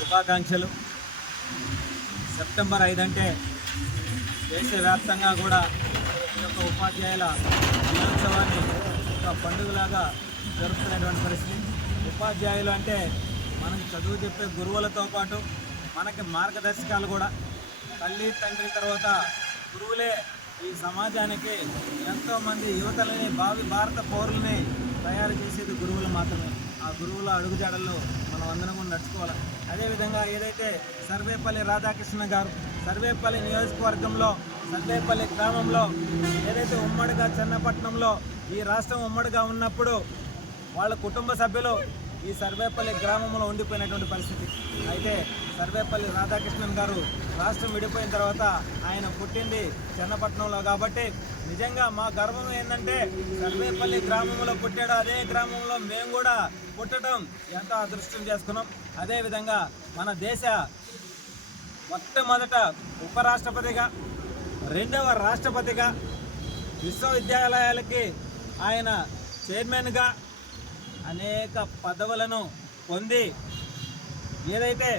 శుభాకాంక్షలు. సెప్టెంబర్ ఐదు అంటే దేశవ్యాప్తంగా కూడా ఈ యొక్క ఉపాధ్యాయుల దినోత్సవాన్ని ఒక పండుగలాగా జరుపుకునేటువంటి పరిస్థితి. ఉపాధ్యాయులు అంటే మనకు చదువు చెప్పే గురువులతో పాటు మనకి మార్గదర్శకాలు కూడా. తల్లి తండ్రి తర్వాత గురువులే ఈ సమాజానికి ఎంతోమంది యువతలని భావి భారత పౌరులని తయారు చేసేది గురువులు మాత్రమే. గురువుల అడుగుజాడల్లో మనం అందరం కూడా నడుచుకోవాలి. అదేవిధంగా ఏదైతే సర్వేపల్లి రాధాకృష్ణ గారు సర్వేపల్లి నియోజకవర్గంలో సర్వేపల్లి గ్రామంలో ఏదైతే ఉమ్మడిగా చెన్నపట్నంలో ఈ రాష్ట్రం ఉమ్మడిగా ఉన్నప్పుడు వాళ్ళ కుటుంబ సభ్యులు ఈ సర్వేపల్లి గ్రామంలో ఉండిపోయినటువంటి పరిస్థితి. అయితే సర్వేపల్లి రాధాకృష్ణన్ గారు రాష్ట్రం విడిపోయిన తర్వాత ఆయన పుట్టింది చెన్నపట్నంలో కాబట్టి నిజంగా మా గర్వం ఏంటంటే సర్వేపల్లి గ్రామంలో పుట్టాడు అదే గ్రామంలో మేము కూడా పుట్టడం ఎంతో అదృష్టం చేసుకున్నాం. అదేవిధంగా మన దేశ మొట్టమొదట ఉపరాష్ట్రపతిగా రెండవ రాష్ట్రపతిగా విశ్వవిద్యాలయాలకి ఆయన చైర్మన్గా అనేక పదవులను పొంది ఏదైతే